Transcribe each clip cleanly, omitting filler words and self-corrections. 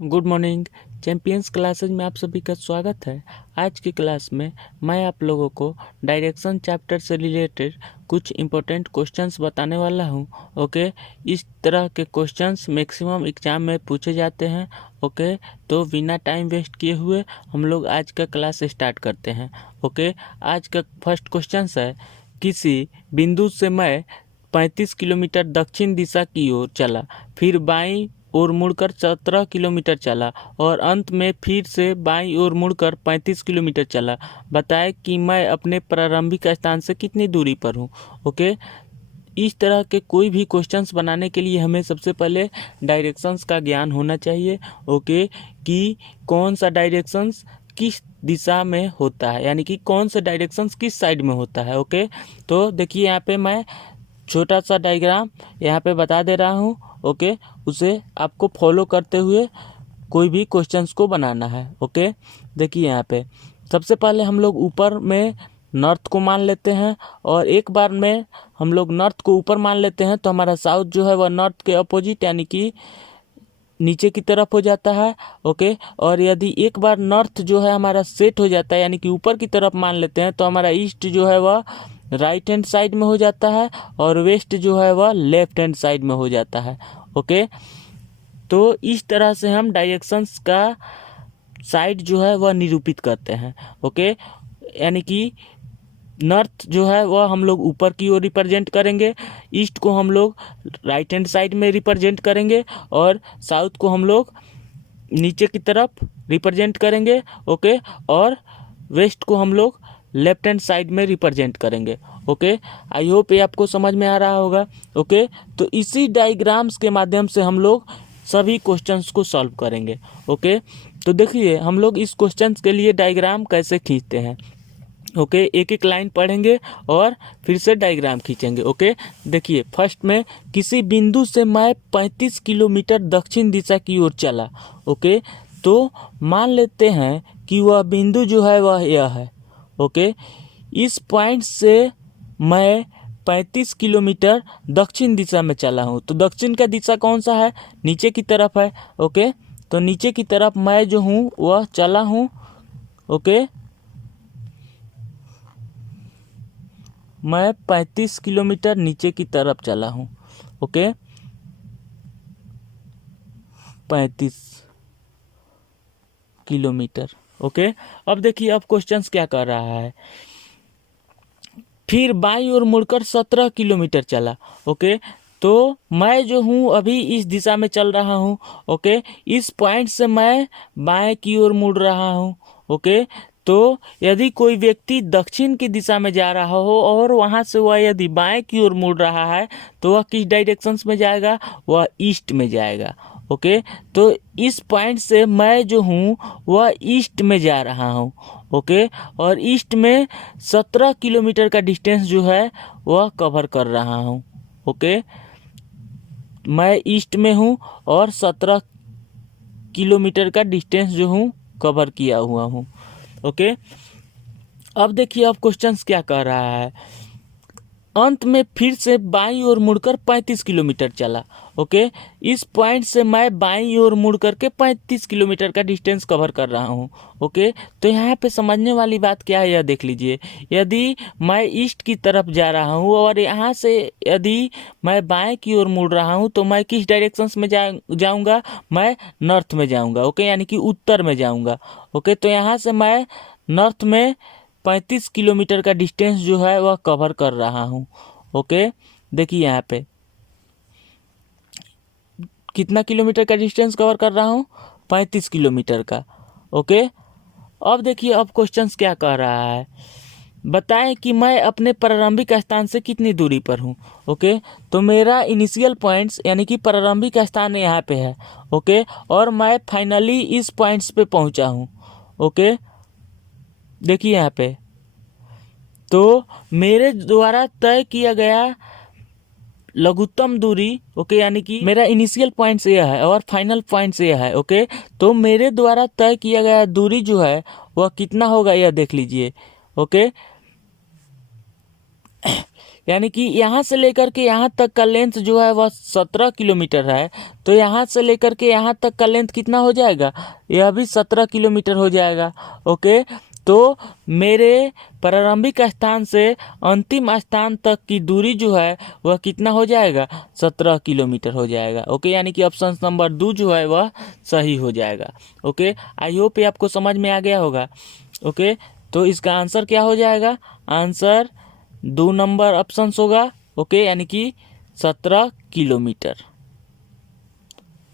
Good morning. Champions classes में आप सभी का स्वागत है। आज की क्लास में मैं आप लोगों को डायरेक्शन चैप्टर से रिलेटेड कुछ इम्पोर्टेंट क्वेश्चंस बताने वाला हूं। ओके, इस तरह के क्वेश्चंस मैक्सिमम एग्जाम में पूछे जाते हैं। ओके, तो बिना टाइम वेस्ट किए हुए हम लोग आज का क्लास स्टार्ट करते हैं। ओके, आज का फर्स्ट क्वेश्चन है, किसी बिंदु से मैं 35 किलोमीटर दक्षिण दिशा की ओर चला, फिर बाईं ओर मुड़कर 17 किलोमीटर चला और अंत में फिर से बाईं ओर मुड़कर 35 किलोमीटर चला। बताएं कि मैं अपने प्रारंभिक स्थान से कितनी दूरी पर हूँ। ओके, इस तरह के कोई भी क्वेश्चंस बनाने के लिए हमें सबसे पहले डायरेक्शंस का ज्ञान होना चाहिए। ओके, कि कौन सा डायरेक्शंस किस दिशा में होता है, यानी कि कौन सा डायरेक्शंस किस साइड में होता है। ओके, तो देखिए यहाँ पे मैं छोटा सा डायग्राम यहाँ पे बता दे रहा हूँ। ओके, उसे आपको फॉलो करते हुए कोई भी क्वेश्चंस को बनाना है। ओके, देखिए यहाँ पे सबसे पहले हम लोग ऊपर में नॉर्थ को मान लेते हैं, और एक बार में हम लोग नॉर्थ को ऊपर मान लेते हैं तो हमारा साउथ जो है वह नॉर्थ के अपोजिट यानी कि नीचे की तरफ हो जाता है। ओके, और यदि एक बार नॉर्थ जो है हमारा सेट हो जाता है यानी कि ऊपर की तरफ मान लेते हैं तो हमारा ईस्ट जो है वह राइट हैंड साइड में हो जाता है और वेस्ट जो है वह लेफ्ट हैंड साइड में हो जाता है। ओके, तो इस तरह से हम डायरेक्शंस का साइड जो है वह निरूपित करते हैं। ओके, यानी कि नॉर्थ जो है वह हम लोग ऊपर की ओर रिप्रेजेंट करेंगे, ईस्ट को हम लोग राइट हैंड साइड में रिप्रेजेंट करेंगे और साउथ को हम लोग नीचे की तरफ रिप्रेजेंट करेंगे। ओके, और वेस्ट को हम लोग लेफ्ट हैंड साइड में रिप्रेजेंट करेंगे। ओके, आई होप ये आपको समझ में आ रहा होगा। ओके, तो इसी डायग्राम्स के माध्यम से हम लोग सभी क्वेश्चंस को सॉल्व करेंगे। ओके, तो देखिए हम लोग इस क्वेश्चंस के लिए डायग्राम कैसे खींचते हैं। ओके, एक एक लाइन पढ़ेंगे और फिर से डायग्राम खींचेंगे। ओके, देखिए फर्स्ट में किसी बिंदु से मैं 35 किलोमीटर दक्षिण दिशा की ओर चला। ओके, तो मान लेते हैं कि वह बिंदु जो है वह यह है। ओके, इस पॉइंट से मैं 35 किलोमीटर दक्षिण दिशा में चला हूँ। तो दक्षिण का दिशा कौन सा है? नीचे की तरफ है। ओके, तो नीचे की तरफ मैं जो हूँ वह चला हूँ। ओके, मैं 35 किलोमीटर नीचे की तरफ चला हूँ। Okay, 35 kilometre. ओके, अब देखिए अब क्वेश्चंस क्या कर रहा है, फिर बाईं ओर मुड़कर 17 किलोमीटर चला। ओके, तो मैं जो हूँ अभी इस दिशा में चल रहा हूँ। ओके, इस पॉइंट से मैं बाएं की ओर मुड़ रहा हूँ। ओके, तो यदि कोई व्यक्ति दक्षिण की दिशा में जा रहा हो और वहां से वह यदि बाएं की ओर मुड़ रहा है तो वह किस डायरेक्शंस में जाएगा? वह ईस्ट में जाएगा। ओके, तो इस पॉइंट से मैं जो हूँ वह ईस्ट में जा रहा हूँ। ओके, और ईस्ट में 17 किलोमीटर का डिस्टेंस जो है वह कवर कर रहा हूँ। ओके, मैं ईस्ट में हूँ और 17 किलोमीटर का डिस्टेंस जो हूँ कवर किया हुआ हूँ। ओके, अब देखिए अब क्वेश्चंस क्या कह रहा है, अंत में फिर से बाईं ओर मुड़कर 35 किलोमीटर चला। ओके, इस पॉइंट से मैं बाईं ओर मुड़ करके 35 किलोमीटर का डिस्टेंस कवर कर रहा हूँ। ओके, तो यहाँ पे समझने वाली बात क्या है यह देख लीजिए। यदि मैं ईस्ट की तरफ जा रहा हूँ और यहाँ से यदि मैं बाएं की ओर मुड़ रहा हूँ तो मैं किस डायरेक्शंस में जाऊँगा? मैं नॉर्थ में जाऊँगा। ओके, यानी कि उत्तर में जाऊँगा। ओके, तो यहाँ से मैं नॉर्थ में 35 किलोमीटर का डिस्टेंस जो है वह कवर कर रहा हूँ। ओके, देखिए यहाँ पे कितना किलोमीटर का डिस्टेंस कवर कर रहा हूँ? 35 किलोमीटर का। ओके, अब देखिए अब क्वेश्चंस क्या कह रहा है, बताएं कि मैं अपने प्रारंभिक स्थान से कितनी दूरी पर हूँ। ओके, तो मेरा इनिशियल पॉइंट्स यानी कि प्रारंभिक स्थान यहाँ पे है। ओके, और मैं फाइनली इस पॉइंट्स पे पहुँचा हूँ। ओके, देखिए यहाँ पे तो मेरे द्वारा तय किया गया लघुत्तम दूरी, ओके, यानी कि मेरा इनिशियल पॉइंट से यह है और फाइनल पॉइंट से यह है। ओके, तो मेरे द्वारा तय किया गया दूरी जो है वह कितना होगा यह देख लीजिए। ओके, यानी कि यहाँ से लेकर के यहाँ तक का लेंथ जो है वह 17 किलोमीटर है। तो यहाँ से लेकर के यहाँ तक का लेंथ कितना हो जाएगा, यह भी 17 किलोमीटर हो जाएगा। ओके, तो मेरे प्रारंभिक स्थान से अंतिम स्थान तक की दूरी जो है वह कितना हो जाएगा, 17 किलोमीटर हो जाएगा। ओके, यानी कि ऑप्शन नंबर 2 जो है वह सही हो जाएगा। ओके, आई होप ये आपको समझ में आ गया होगा। ओके, तो इसका आंसर क्या हो जाएगा, आंसर 2 नंबर ऑप्शन होगा। ओके, यानी कि 17 किलोमीटर।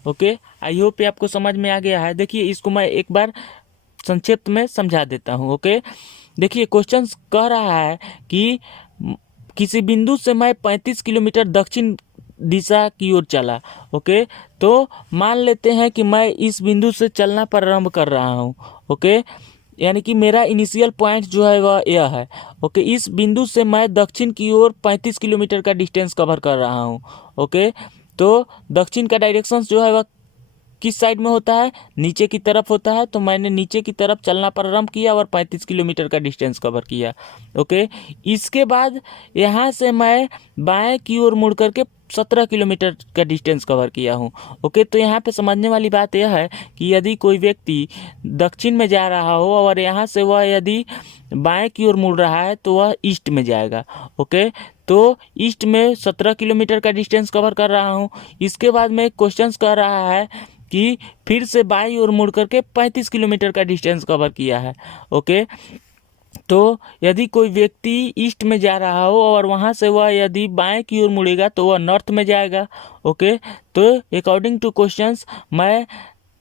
ओके, आई होप ये आपको समझ में आ गया है। देखिए इसको मैं एक बार संक्षिप्त में समझा देता हूँ। ओके, देखिए क्वेश्चन कह रहा है कि किसी बिंदु से मैं 35 किलोमीटर दक्षिण दिशा की ओर चला। ओके, तो मान लेते हैं कि मैं इस बिंदु से चलना प्रारंभ कर रहा हूँ। ओके, यानी कि मेरा इनिशियल पॉइंट जो है वह यह है। ओके, इस बिंदु से मैं दक्षिण की ओर 35 किलोमीटर का डिस्टेंस कवर कर रहा हूँ। ओके, तो दक्षिण का डायरेक्शन जो है वह किस साइड में होता है, नीचे की तरफ होता है। तो मैंने नीचे की तरफ चलना प्रारंभ किया और 35 किलोमीटर का डिस्टेंस कवर किया। ओके, इसके बाद यहाँ से मैं बाएं की ओर मुड़ करके 17 किलोमीटर का डिस्टेंस कवर किया हूँ। ओके, तो यहाँ पे समझने वाली बात यह है कि यदि कोई व्यक्ति दक्षिण में जा रहा हो और यहाँ से वह यदि बाएं की ओर मुड़ रहा है तो वह ईस्ट में जाएगा। ओके, तो ईस्ट में 17 किलोमीटर का डिस्टेंस कवर कर रहा हूँ। इसके बाद में क्वेश्चन कह रहा है कि फिर से बाईं ओर मुड़ करके 35 किलोमीटर का डिस्टेंस कवर किया है। ओके, तो यदि कोई व्यक्ति ईस्ट में जा रहा हो और वहाँ से वह यदि बाएं की ओर मुड़ेगा तो वह नॉर्थ में जाएगा। ओके, तो अकॉर्डिंग टू क्वेश्चंस मैं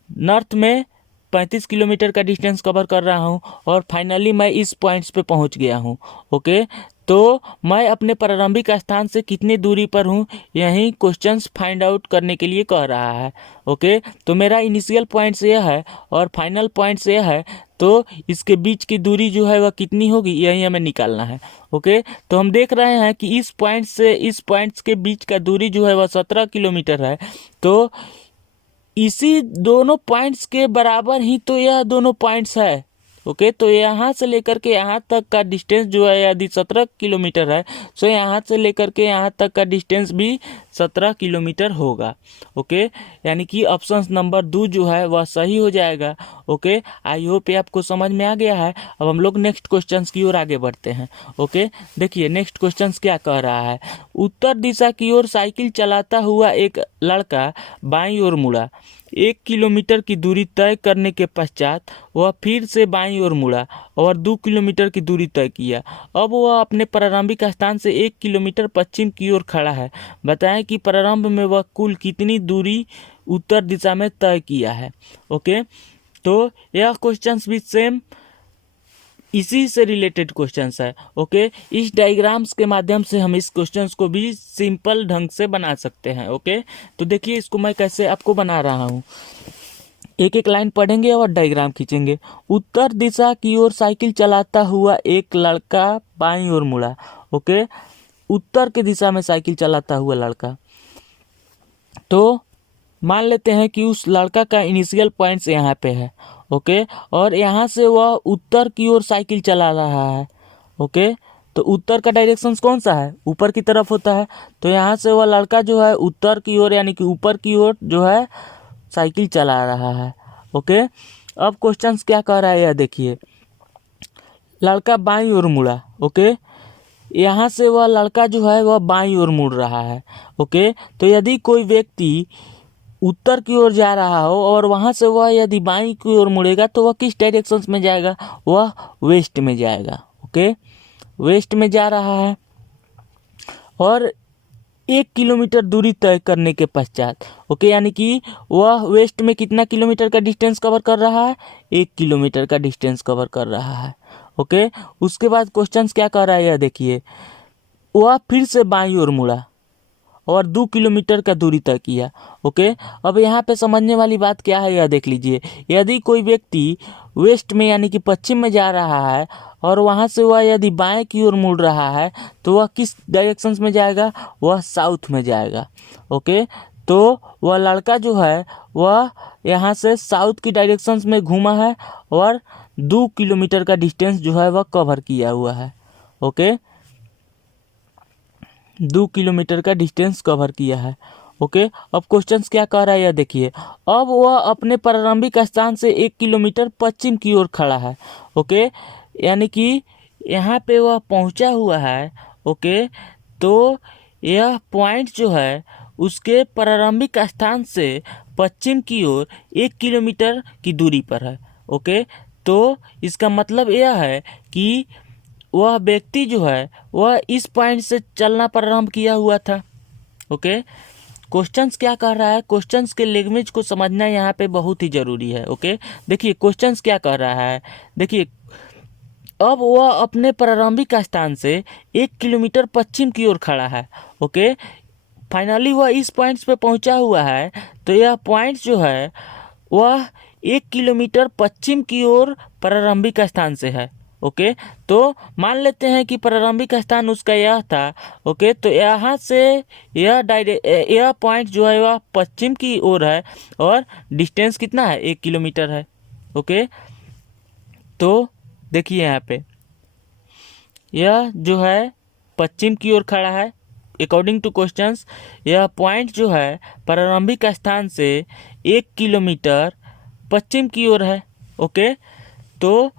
नॉर्थ में 35 किलोमीटर का डिस्टेंस कवर कर रहा हूँ और फाइनली मैं इस पॉइंट्स पे पहुँच गया हूँ। ओके, तो मैं अपने प्रारंभिक स्थान से कितनी दूरी पर हूँ यही क्वेश्चंस फाइंड आउट करने के लिए कह रहा है। ओके, तो मेरा इनिशियल पॉइंट्स यह है और फाइनल पॉइंट्स यह है, तो इसके बीच की दूरी जो है वह कितनी होगी यही हमें निकालना है। ओके, तो हम देख रहे हैं कि इस पॉइंट से इस पॉइंट्स के बीच का दूरी जो है वह 17 किलोमीटर है। तो इसी दोनों पॉइंट्स के बराबर ही तो यह दोनों पॉइंट्स है। ओके, तो यहाँ से लेकर के यहाँ तक का डिस्टेंस जो है यदि 17 किलोमीटर है तो यहाँ से लेकर के यहाँ तक का डिस्टेंस भी 17 किलोमीटर होगा। ओके, यानी कि ऑप्शन नंबर 2 जो है वह सही हो जाएगा। ओके, आई होप ये आपको समझ में आ गया है। अब हम लोग नेक्स्ट क्वेश्चंस की ओर आगे बढ़ते हैं। ओके, देखिए नेक्स्ट क्वेश्चंस क्या कह रहा है। उत्तर दिशा की ओर साइकिल चलाता हुआ एक लड़का बाईं ओर मुड़ा। 1 किलोमीटर की दूरी तय करने के पश्चात वह फिर से बाईं ओर मुड़ा और 2 किलोमीटर की दूरी तय किया। अब वह अपने प्रारंभिक स्थान से 1 किलोमीटर पश्चिम की ओर खड़ा है। बताएं कि प्रारंभ में वह कुल कितनी दूरी उत्तर दिशा में तय किया है। ओके, तो यह क्वेश्चंस भी सेम इसी से रिलेटेड क्वेश्चंस है। ओके, इस डायग्राम्स के माध्यम से हम इस क्वेश्चंस को भी सिंपल ढंग से बना सकते हैं। ओके, तो देखिए इसको मैं कैसे आपको बना रहा हूँ। एक एक लाइन पढ़ेंगे और डायग्राम खींचेंगे। उत्तर दिशा की ओर साइकिल चलाता हुआ एक लड़का बाईं ओर मुड़ा। ओके, उत्तर की दिशा में साइकिल चलाता हुआ लड़का, तो मान लेते हैं कि उस लड़का का इनिशियल पॉइंट्स यहाँ पे है। ओके, और यहाँ से वह उत्तर की ओर साइकिल चला रहा है। ओके, तो उत्तर का डायरेक्शन कौन सा है, ऊपर की तरफ होता है। तो यहाँ से वह लड़का जो है उत्तर की ओर यानी कि ऊपर की ओर जो है साइकिल चला रहा है। ओके, अब क्वेश्चंस क्या कह रहा है यह देखिए। लड़का बाईं ओर मुड़ा। ओके, यहाँ से वह लड़का जो है वह बाईं ओर मुड़ रहा है। ओके, तो यदि कोई व्यक्ति उत्तर की ओर जा रहा हो और वहाँ से वह यदि बाईं की ओर मुड़ेगा तो वह किस डायरेक्शन में जाएगा, वह वेस्ट में जाएगा। ओके, वेस्ट में जा रहा है और 1 किलोमीटर दूरी तय करने के पश्चात, ओके, यानी कि वह वेस्ट में कितना किलोमीटर का डिस्टेंस कवर कर रहा है, 1 किलोमीटर का डिस्टेंस कवर कर रहा है। ओके, उसके बाद क्वेश्चंस क्या कर रहा है यह देखिए। वह फिर से बाईं ओर मुड़ा और 2 किलोमीटर का दूरी तय किया। ओके, अब यहाँ पे समझने वाली बात क्या है यह देख लीजिए। यदि कोई व्यक्ति वेस्ट में यानी कि पश्चिम में जा रहा है और वहाँ से वह यदि बाएं की ओर मुड़ रहा है तो वह किस डायरेक्शंस में जाएगा, वह साउथ में जाएगा। ओके, तो वह लड़का जो है वह यहाँ से साउथ की डायरेक्शंस में घूमा है और 2 किलोमीटर का डिस्टेंस जो है वह कवर किया हुआ है। ओके, 2 किलोमीटर का डिस्टेंस कवर किया है। ओके, अब क्वेश्चंस क्या कह रहा है यह देखिए। अब वह अपने प्रारंभिक स्थान से 1 किलोमीटर पश्चिम की ओर खड़ा है। ओके, यानी कि यहाँ पे वह पहुँचा हुआ है। ओके, तो यह पॉइंट जो है उसके प्रारंभिक स्थान से पश्चिम की ओर 1 किलोमीटर की दूरी पर है। ओके, तो इसका मतलब यह है कि वह व्यक्ति जो है वह इस पॉइंट से चलना प्रारंभ किया हुआ था। ओके, क्वेश्चंस क्या कर रहा है, क्वेश्चंस के लैंग्वेज को समझना यहाँ पे बहुत ही जरूरी है। ओके, देखिए क्वेश्चंस क्या कर रहा है, देखिए अब वह अपने प्रारंभिक स्थान से 1 किलोमीटर पश्चिम की ओर खड़ा है। ओके, फाइनली वह इस पॉइंट्स पे पहुंचा हुआ है, तो यह पॉइंट जो है वह 1 किलोमीटर पश्चिम की ओर प्रारंभिक स्थान से है। ओके, तो मान लेते हैं कि प्रारंभिक स्थान उसका यह था। ओके, तो यहाँ से यह पॉइंट जो है वह पश्चिम की ओर है और डिस्टेंस कितना है, 1 किलोमीटर है। ओके, तो देखिए यहाँ पे यह जो है पश्चिम की ओर खड़ा है। अकॉर्डिंग टू क्वेश्चंस यह पॉइंट जो है प्रारंभिक स्थान से 1 किलोमीटर पश्चिम की ओर है। ओके, तो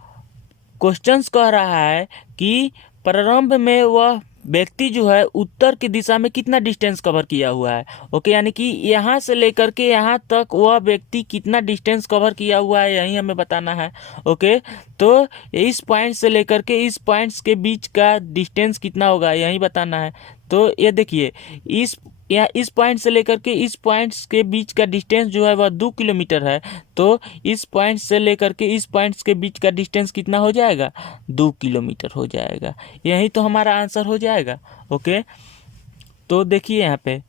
क्वेश्चंस कह रहा है कि प्रारंभ में वह व्यक्ति जो है उत्तर की दिशा में कितना डिस्टेंस कवर किया हुआ है। ओके, यानी कि यहाँ से लेकर के यहाँ तक वह व्यक्ति कितना डिस्टेंस कवर किया हुआ है यही हमें बताना है। ओके, तो इस पॉइंट से लेकर के इस पॉइंट्स के बीच का डिस्टेंस कितना होगा यही बताना है। तो ये देखिए इस पॉइंट से लेकर के इस पॉइंट्स के बीच का डिस्टेंस जो है वह 2 किलोमीटर है। तो इस पॉइंट से लेकर के इस पॉइंट्स के बीच का डिस्टेंस कितना हो जाएगा, 2 किलोमीटर हो जाएगा। यही तो हमारा आंसर हो जाएगा। ओके, तो देखिए यहाँ पे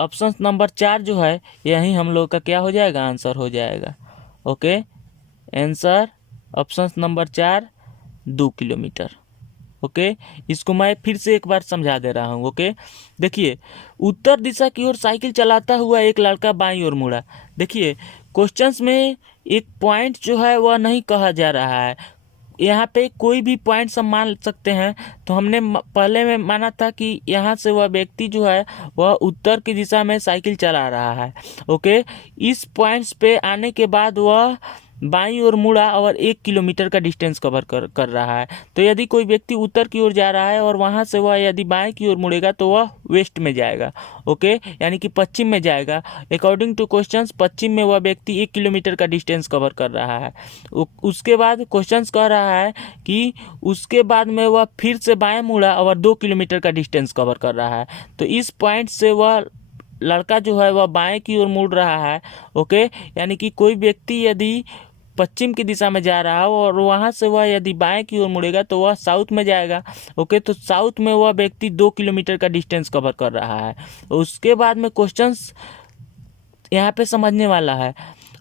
ऑप्शन नंबर 4 जो है यही हम लोग का क्या हो जाएगा, आंसर हो जाएगा। Okay, answer option number 4 2 kilometre. Okay, इसको मैं फिर से एक बार समझा दे रहा हूँ। ओके, देखिए उत्तर दिशा की ओर साइकिल चलाता हुआ एक लड़का बाईं ओर मुड़ा। देखिए क्वेश्चंस में एक पॉइंट जो है वह नहीं कहा जा रहा है, यहाँ पे कोई भी पॉइंट्स हम मान सकते हैं। तो हमने पहले में माना था कि यहाँ से वह व्यक्ति जो है वह उत्तर की दिशा में साइकिल चला रहा है। ओके, इस पॉइंट्स पे आने के बाद वह बाईं ओर मुड़ा और 1 किलोमीटर का डिस्टेंस कवर कर रहा है। तो यदि कोई व्यक्ति उत्तर की ओर जा रहा है और वहाँ से वह यदि बाएं की ओर मुड़ेगा तो वह वेस्ट में जाएगा। ओके, यानी कि पश्चिम में जाएगा। अकॉर्डिंग टू क्वेश्चंस पश्चिम में वह व्यक्ति 1 किलोमीटर का डिस्टेंस कवर कर रहा है। उसके बाद क्वेश्चंस कह रहा है कि उसके बाद में वह फिर से बाएं मुड़ा और 2 किलोमीटर का डिस्टेंस कवर कर रहा है। तो इस पॉइंट से वह लड़का जो है वह बाएं की ओर मुड़ रहा है। ओके, यानी कि कोई व्यक्ति यदि पश्चिम की दिशा में जा रहा है और वहां से वह यदि बाएं की ओर मुड़ेगा तो वह साउथ में जाएगा। ओके, तो साउथ में वह व्यक्ति 2 किलोमीटर का डिस्टेंस कवर कर रहा है। उसके बाद में क्वेश्चंस यहाँ पे समझने वाला है।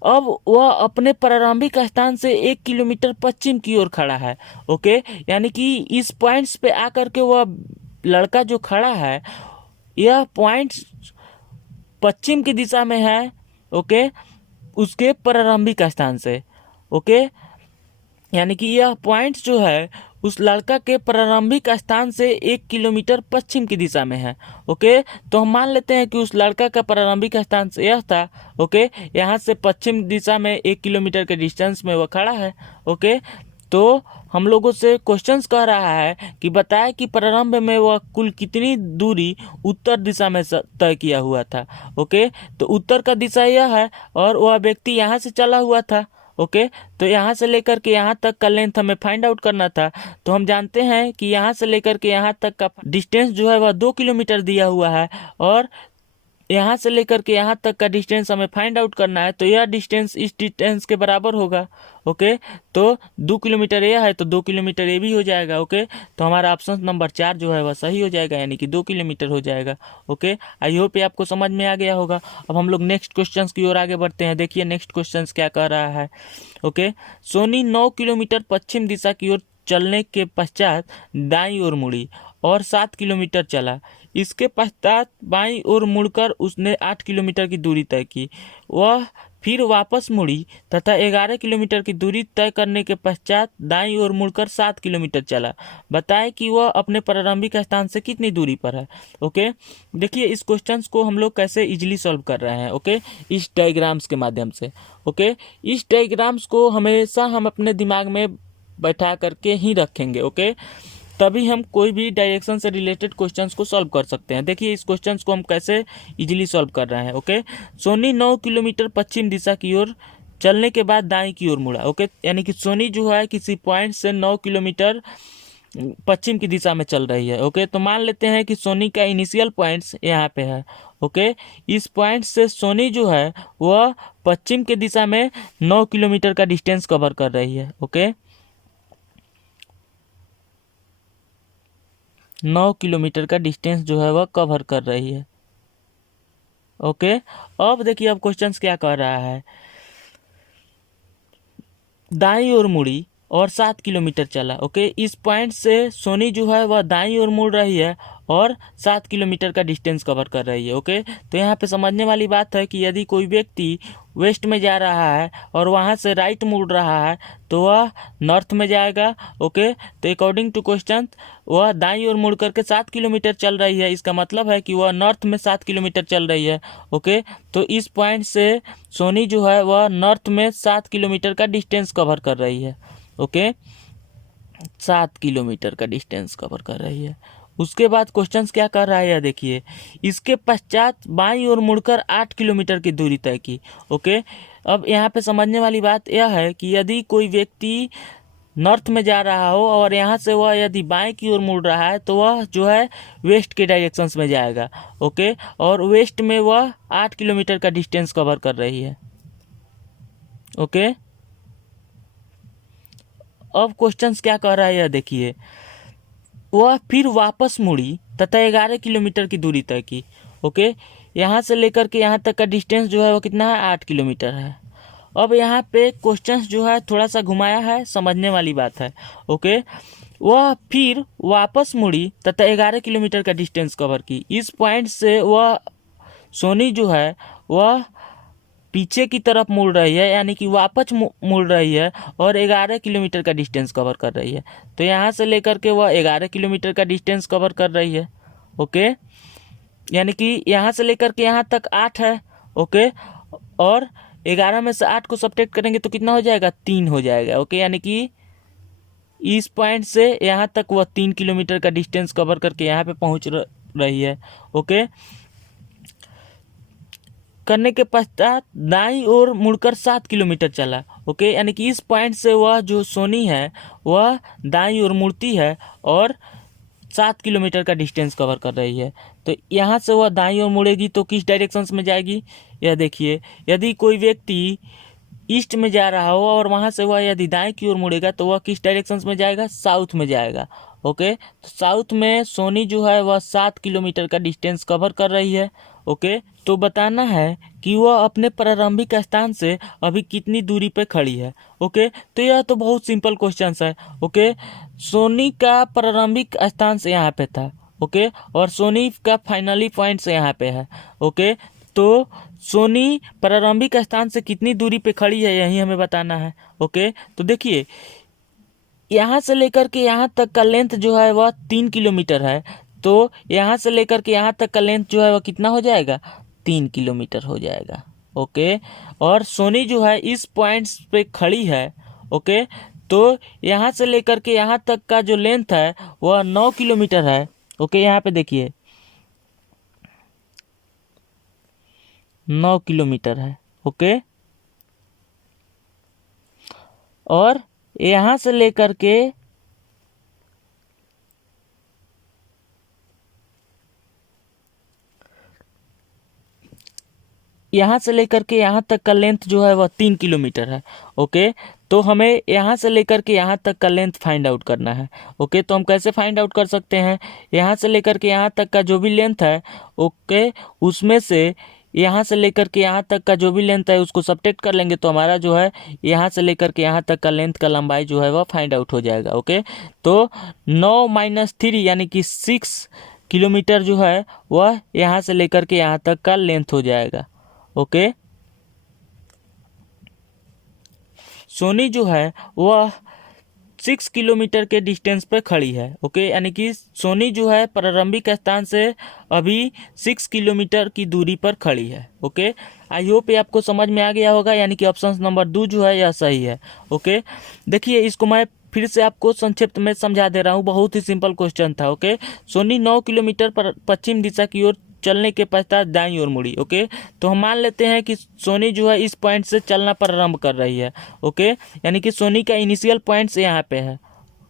अब वह अपने प्रारंभिक स्थान से 1 किलोमीटर पश्चिम की ओर खड़ा है। ओके, यानी कि इस पॉइंट्स पे आकर के वह लड़का जो खड़ा है यह पॉइंट्स पश्चिम की दिशा में है। ओके, उसके प्रारंभिक स्थान से। ओके, यानी कि यह पॉइंट जो है उस लड़का के प्रारंभिक स्थान से 1 किलोमीटर पश्चिम की दिशा में है। ओके, तो हम मान लेते हैं कि उस लड़का का प्रारंभिक स्थान से यह था। ओके, यहाँ से पश्चिम दिशा में 1 किलोमीटर के डिस्टेंस में वह खड़ा है। ओके, तो हम लोगों से क्वेश्चंस कह रहा है कि बताए कि प्रारंभ में वह कुल कितनी दूरी उत्तर दिशा में तय किया हुआ था। ओके, तो उत्तर का दिशा यह है और वह व्यक्ति यहाँ से चला हुआ था। ओके, तो यहाँ से लेकर के यहाँ तक का लेंथ हमें फाइंड आउट करना था। तो हम जानते हैं कि यहाँ से लेकर के यहाँ तक का डिस्टेंस जो है वह 2 किलोमीटर दिया हुआ है और यहाँ से लेकर के यहाँ तक का डिस्टेंस हमें फाइंड आउट करना है। तो यह डिस्टेंस इस डिस्टेंस के बराबर होगा। ओके, तो 2 किलोमीटर यह है तो 2 किलोमीटर ये भी हो जाएगा। ओके, तो हमारा ऑप्शन नंबर 4 जो है वह सही हो जाएगा, यानी कि 2 किलोमीटर हो जाएगा। ओके, आई होप ये आपको समझ में आ गया होगा। अब हम लोग नेक्स्ट क्वेश्चन की ओर आगे बढ़ते हैं। देखिए नेक्स्ट क्वेश्चन क्या कह रहा है। ओके, सोनी 9 किलोमीटर पश्चिम दिशा की ओर चलने के पश्चात दाईं ओर मुड़ी और 7 किलोमीटर चला। इसके पश्चात बाईं ओर मुड़कर उसने 8 किलोमीटर की दूरी तय की। वह फिर वापस मुड़ी तथा 11 किलोमीटर की दूरी तय करने के पश्चात दाईं ओर मुड़कर 7 किलोमीटर चला। बताए कि वह अपने प्रारंभिक स्थान से कितनी दूरी पर है। ओके, देखिए इस क्वेश्चन को हम लोग कैसे इजीली सॉल्व कर रहे हैं। ओके, इस डायग्राम्स के माध्यम से। ओके, इस डायग्राम्स को हमेशा हम अपने दिमाग में बैठा करके ही रखेंगे। ओके, तभी हम कोई भी डायरेक्शन से रिलेटेड क्वेश्चंस को सॉल्व कर सकते हैं। देखिए इस क्वेश्चंस को हम कैसे इजीली सॉल्व कर रहे हैं। ओके, सोनी 9 किलोमीटर पश्चिम दिशा की ओर चलने के बाद दाएं की ओर मुड़ा। ओके, यानी कि सोनी जो है किसी पॉइंट से 9 किलोमीटर पश्चिम की दिशा में चल रही है। ओके, तो मान लेते हैं कि सोनी का इनिशियल पॉइंट्स यहाँ पे है। ओके, इस पॉइंट से सोनी जो है वह पश्चिम की दिशा में 9 किलोमीटर का डिस्टेंस कवर कर रही है। ओके, 9 किलोमीटर का डिस्टेंस जो है वह कवर कर रही है। ओके, अब देखिए अब क्वेश्चंस क्या कह रहा है। दाईं ओर मुड़ी और 7 किलोमीटर चला। ओके, इस पॉइंट से सोनी जो है वह दाईं ओर मुड़ रही है और 7 किलोमीटर का डिस्टेंस कवर कर रही है। ओके, तो यहाँ पे समझने वाली बात है कि यदि कोई व्यक्ति वेस्ट में जा रहा है और वहाँ से राइट मुड़ रहा है तो वह नॉर्थ में जाएगा। ओके, तो अकॉर्डिंग टू क्वेश्चन वह दाईं ओर मुड़ करके 7 किलोमीटर चल रही है। इसका मतलब है कि वह नॉर्थ में 7 किलोमीटर चल रही है। ओके, तो इस पॉइंट से सोनी जो है वह नॉर्थ में 7 किलोमीटर का डिस्टेंस कवर कर रही है। ओके, 7 किलोमीटर का डिस्टेंस कवर कर रही है। उसके बाद क्वेश्चंस क्या कर रहा है यह देखिए। इसके पश्चात बाईं ओर मुड़कर 8 किलोमीटर की दूरी तय की। ओके, अब यहाँ पे समझने वाली बात यह है कि यदि कोई व्यक्ति नॉर्थ में जा रहा हो और यहाँ से वह यदि बाएं की ओर मुड़ रहा है तो वह जो है वेस्ट के डायरेक्शंस में जाएगा। ओके, और वेस्ट में वह 8 किलोमीटर का डिस्टेंस कवर कर रही है। ओके, अब क्वेश्चंस क्या कह रहा है यह देखिए। वह फिर वापस मुड़ी तथा 11 किलोमीटर की दूरी तय की। ओके, यहाँ से लेकर के यहाँ तक का डिस्टेंस जो है वो कितना है, 8 किलोमीटर है। अब यहाँ पे क्वेश्चंस जो है थोड़ा सा घुमाया है, समझने वाली बात है। ओके, वह फिर वापस मुड़ी तथा 11 किलोमीटर का डिस्टेंस कवर की। इस पॉइंट से वह सोनी जो है वह पीछे की तरफ मुड़ रही है, यानी कि वापस मुड़ रही है और 11 किलोमीटर का डिस्टेंस कवर कर रही है। तो यहाँ से लेकर के वह 11 किलोमीटर का डिस्टेंस कवर कर रही है। ओके, यानी कि यहाँ से लेकर के यहाँ तक 8 है। ओके, और 11 में से 8 को सब्ट्रैक्ट करेंगे तो कितना हो जाएगा, 3 हो जाएगा। ओके, यानी कि इस पॉइंट से यहाँ तक वह 3 किलोमीटर का डिस्टेंस कवर करके यहाँ पे पहुँच रही है। ओके, करने के पश्चात दाईं ओर मुड़कर 7 किलोमीटर चला। ओके, यानी कि इस पॉइंट से वह जो सोनी है वह दाईं ओर मुड़ती है और 7 किलोमीटर का डिस्टेंस कवर कर रही है। तो यहाँ से वह दाईं ओर मुड़ेगी तो किस डायरेक्शंस में जाएगी, यह देखिए। यदि कोई व्यक्ति ईस्ट में जा रहा हो और वहाँ से वह यदि दाएं की ओर मुड़ेगा तो वह किस डायरेक्शंस में जाएगा, साउथ में जाएगा। ओके, तो साउथ में सोनी जो है वह 7 किलोमीटर का डिस्टेंस कवर कर रही है। ओके, तो बताना है कि वह अपने प्रारंभिक स्थान से अभी कितनी दूरी पे खड़ी है। ओके, तो यह तो बहुत सिंपल क्वेश्चन है। ओके, सोनी का प्रारंभिक स्थान से यहाँ पे था। ओके, और सोनी का फाइनली पॉइंट से यहाँ पे है। ओके, तो सोनी प्रारंभिक स्थान से कितनी दूरी पे खड़ी है यही हमें बताना है। ओके, तो देखिए यहाँ से लेकर के यहाँ तक का लेंथ जो है वह 3 किलोमीटर है। तो यहाँ से लेकर के यहाँ तक का लेंथ जो है वह कितना हो जाएगा, 3 किलोमीटर हो जाएगा। ओके, और सोनी जो है इस पॉइंट्स पे खड़ी है। ओके, तो यहाँ से लेकर के यहाँ तक का जो लेंथ है वह 9 किलोमीटर है। ओके, यहाँ पे देखिए 9 किलोमीटर है। ओके, और यहाँ से लेकर के यहाँ तक का लेंथ जो है वह 3 किलोमीटर है। ओके, तो हमें यहाँ से लेकर के यहाँ तक का लेंथ फाइंड आउट करना है। ओके, तो हम कैसे फाइंड आउट कर सकते हैं, यहाँ से लेकर के यहाँ तक का जो भी लेंथ है, ओके, उसमें से यहाँ से लेकर के यहाँ तक का जो भी लेंथ है उसको सब्ट्रैक्ट कर लेंगे तो हमारा जो है यहाँ से लेकर के यहाँ तक का लेंथ का लंबाई जो है वह फाइंड आउट हो जाएगा। ओके, तो 9 - 3 यानी कि 6 किलोमीटर जो है वह यहाँ से लेकर के यहाँ तक का लेंथ हो जाएगा। ओके, सोनी जो है वह 6 किलोमीटर के डिस्टेंस पर खड़ी है। ओके, यानी कि सोनी जो है प्रारंभिक स्थान से अभी 6 किलोमीटर की दूरी पर खड़ी है। ओके, आई होप ये आपको समझ में आ गया होगा, यानी कि ऑप्शन नंबर 2 जो है यह सही है। ओके, देखिए इसको मैं फिर से आपको संक्षिप्त में समझा दे रहा हूँ, बहुत ही सिंपल क्वेश्चन था। ओके, सोनी 9 किलोमीटर पर पश्चिम दिशा की ओर चलने के पश्चात दाईं ओर मुड़ी। ओके, तो हम मान लेते हैं कि सोनी जो है इस पॉइंट से चलना प्रारंभ कर रही है। ओके, यानी कि सोनी का इनिशियल पॉइंट यहाँ पे है।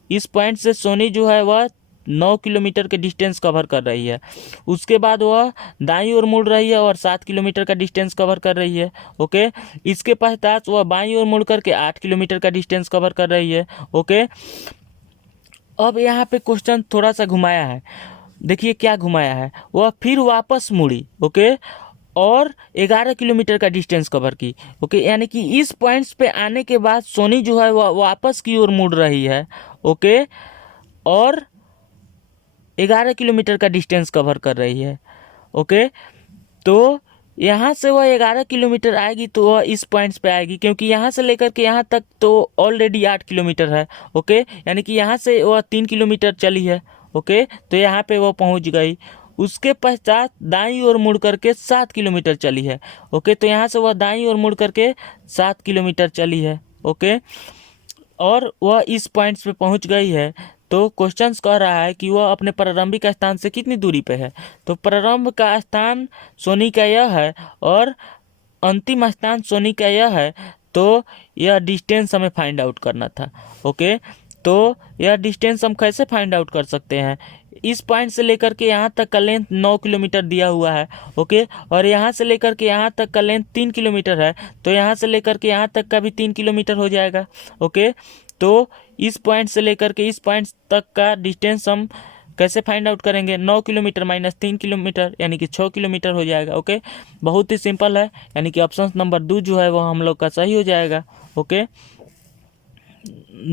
इस पॉइंट से सोनी जो है वह 9 किलोमीटर के डिस्टेंस कवर कर रही है। उसके बाद वह दाईं ओर मुड़ रही है और 7 किलोमीटर का डिस्टेंस कवर कर रही है। ओके, इसके पश्चात वह बाईं ओर मुड़ करके 8 किलोमीटर का डिस्टेंस कवर कर रही है। ओके, अब यहाँ पे क्वेश्चन थोड़ा सा घुमाया है, देखिए क्या घुमाया है, वह फिर वापस मुड़ी। ओके, और 11 किलोमीटर का डिस्टेंस कवर की। ओके, यानी कि इस पॉइंट्स पे आने के बाद सोनी जो है वह वापस की ओर मुड़ रही है। ओके, और 11 किलोमीटर का डिस्टेंस कवर कर रही है। ओके, तो यहाँ से वह 11 किलोमीटर आएगी तो वह इस पॉइंट्स पे आएगी, क्योंकि यहाँ से लेकर के यहाँ तक तो ऑलरेडी 8 किलोमीटर है। ओके, यानी कि यहाँ से वह 3 किलोमीटर चली है। ओके, तो यहाँ पे वो पहुँच गई। उसके पश्चात दाईं ओर मुड़ करके 7 किलोमीटर चली है। ओके, तो यहाँ से वह दाईं ओर मुड़ करके 7 किलोमीटर चली है। ओके, और वह इस पॉइंट्स पे पहुँच गई है। तो क्वेश्चंस कह रहा है कि वह अपने प्रारंभिक स्थान से कितनी दूरी पे है। तो प्रारंभ का स्थान सोनी का यह है और अंतिम स्थान सोनी का यह है, तो यह डिस्टेंस हमें फाइंड आउट करना था। ओके, तो यह डिस्टेंस हम कैसे फाइंड आउट कर सकते हैं, इस पॉइंट से लेकर के यहाँ तक का लेंथ 9 किलोमीटर दिया हुआ है। ओके, और यहाँ से लेकर के यहाँ तक का लेंथ 3 किलोमीटर है, तो यहाँ से लेकर के यहाँ तक का भी 3 किलोमीटर हो जाएगा। ओके, तो इस पॉइंट से लेकर के इस पॉइंट तक का डिस्टेंस हम कैसे फाइंड आउट करेंगे, 9 किलोमीटर माइनस 3 किलोमीटर यानी कि 6 किलोमीटर हो जाएगा। ओके, बहुत ही सिंपल है, यानी कि ऑप्शन नंबर 2 जो है वो हम लोग का सही हो जाएगा। ओके,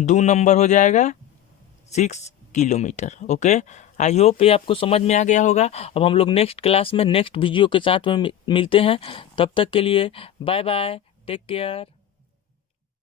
2 नंबर हो जाएगा 6 किलोमीटर। ओके, आई होप ये आपको समझ में आ गया होगा। अब हम लोग नेक्स्ट क्लास में नेक्स्ट वीडियो के साथ में मिलते हैं, तब तक के लिए बाय बाय, टेक केयर।